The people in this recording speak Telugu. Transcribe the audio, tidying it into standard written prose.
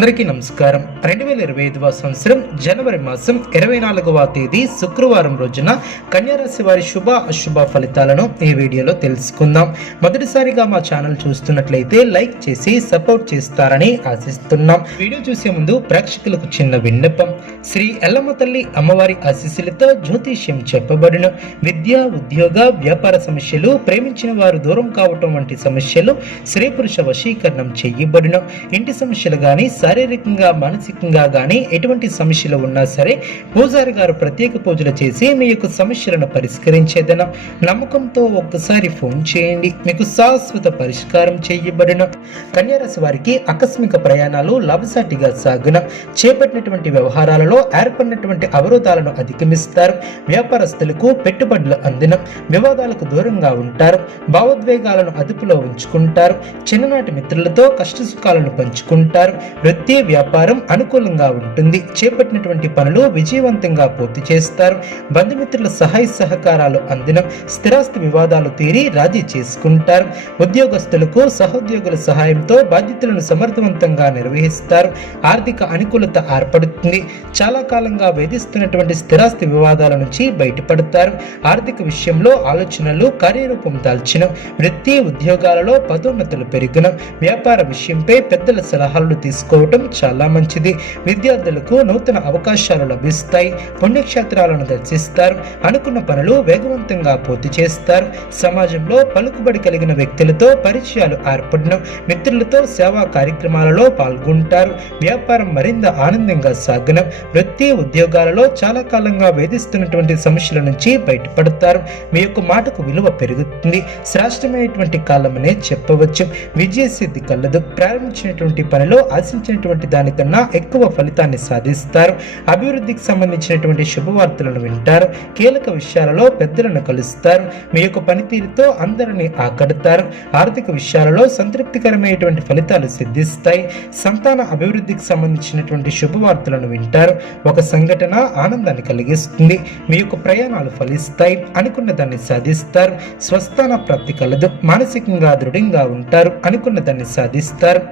అందరికీ నమస్కారం. 2025వ సంవత్సరం జనవరి మాసం 24వ తేదీ శుక్రవారం రోజున కన్యారాశి వారి శుభ అశుభ ఫలితాలను ఈ వీడియోలో తెలుసుకుందాం. మొదటిసారిగా మా ఛానల్ చూస్తున్నట్లయితే లైక్ చేసి సపోర్ట్ చేస్తారని ఆశిస్తున్నాం. వీడియో చూసే ముందు ప్రేక్షకులకు చిన్న విన్నపం. శ్రీ ఎల్లమ్మ తల్లి అమ్మవారి ఆశీస్సులతో జ్యోతిష్యం చెప్పబడిన విద్య, ఉద్యోగ, వ్యాపార సమస్యలు, ప్రేమించిన వారు దూరం కావటం వంటి సమస్యలు, స్త్రీ పురుష వశీకరణం చేయబడిన ఇంటి సమస్యలు గాని, శారీరకంగా మానసికంగా గాని ఎటువంటి సమస్యలు ఉన్నా సరే పూజారి గారు ప్రత్యేక పూజలు చేసి మీ యొక్క సమస్యలను పరిష్కరించేదన నమ్మకంతో ఒక్కసారి ఫోన్ చేయండి, మీకు శాశ్వత పరిష్కారం చేయబడిన. కన్యారాశి వారికి ఆకస్మిక ప్రయాణాలు లాభసాటిగా సాగున, చేపట్టినటువంటి వ్యవహారాలలో ఏర్పడినటువంటి అవరోధాలను అధిగమిస్తారు. వ్యాపారస్తులకు పెట్టుబడులు అందిన, వివాదాలకు దూరంగా ఉంటారు. భావోద్వేగాలను అదుపులో ఉంచుకుంటారు. చిన్ననాటి మిత్రులతో కష్ట సుఖాలను పంచుకుంటారు. వృత్తి, వ్యాపారం అనుకూలంగా ఉంటుంది. చేపట్టినటువంటి పనులు విజయవంతంగా పూర్తి చేస్తారు. బంధుమిత్రుల సహాయ సహకారాలు అందిన, స్థిరాస్తి వివాదాలు తీరి రాజీ చేసుకుంటారు. ఉద్యోగస్తులకు సహోద్యోగుల సహాయంతో బాధ్యతలను సమర్థవంతంగా నిర్వహిస్తారు. ఆర్థిక అనుకూలత ఏర్పడుతుంది. చాలా కాలంగా వేధిస్తున్నటువంటి స్థిరాస్తి వివాదాల నుంచి బయటపడతారు. ఆర్థిక విషయంలో ఆలోచనలు కార్యరూపం దాల్చిన, వృత్తి ఉద్యోగాలలో పదోన్నతులు పెరిగిన, వ్యాపార విషయంపై పెద్దల సలహాలు తీసుకోవటం చాలా మంచిది. విద్యార్థులకు నూతన అవకాశాలు లభిస్తాయి. పుణ్యక్షేత్రాలను దర్శిస్తారు. అనుకున్న పనులు వేగవంతంగా పూర్తి చేస్తారు. సమాజంలో పలుకుబడి కలిగిన వ్యక్తులతో పరిచయాలు ఏర్పడిన, మిత్రులతో సేవా కార్యక్రమాలలో పాల్గొంటారు. వ్యాపారం మరింత ఆనందంగా సాగిన, వృత్తి ఉద్యోగాలలో చాలా కాలంగా వేధిస్తున్నటువంటి సమస్యల నుంచి బయటపడతారు. మీ యొక్క మాటకు విలువ పెరుగుతుంది. శ్రేష్టమైనటువంటి కాలమనే చెప్పవచ్చు. విజయ సిద్ధి కలదు. ప్రారంభించినటువంటి పనిలో ఆశించినటువంటి దానికన్నా ఎక్కువ ఫలితాన్ని సాధిస్తారు. అభివృద్ధికి సంబంధించినటువంటి శుభవార్తలను వింటారు. కీలక విషయాలలో పెద్దలను కలుస్తారు. మీ యొక్క పనితీరుతో అందరినీ ఆకడతారు. ఆర్థిక విషయాలలో సంతృప్తికరమైనటువంటి ఫలితాలు సిద్ధిస్తాయి. సంతాన అభివృద్ధికి సంబంధించినటువంటి శుభవార్తలను వింటారు. ఒక సంఘటన ఆనందాన్ని కలిగిస్తుంది. మీ యొక్క ప్రయాణాలు ఫలిస్తాయి. అనుకున్న దాన్ని సాధిస్తారు. స్వస్థాన ప్రాప్తి కలదు. మానసికంగా దృఢంగా ఉంటారు. అనుకున్న దాన్ని సాధిస్తారు.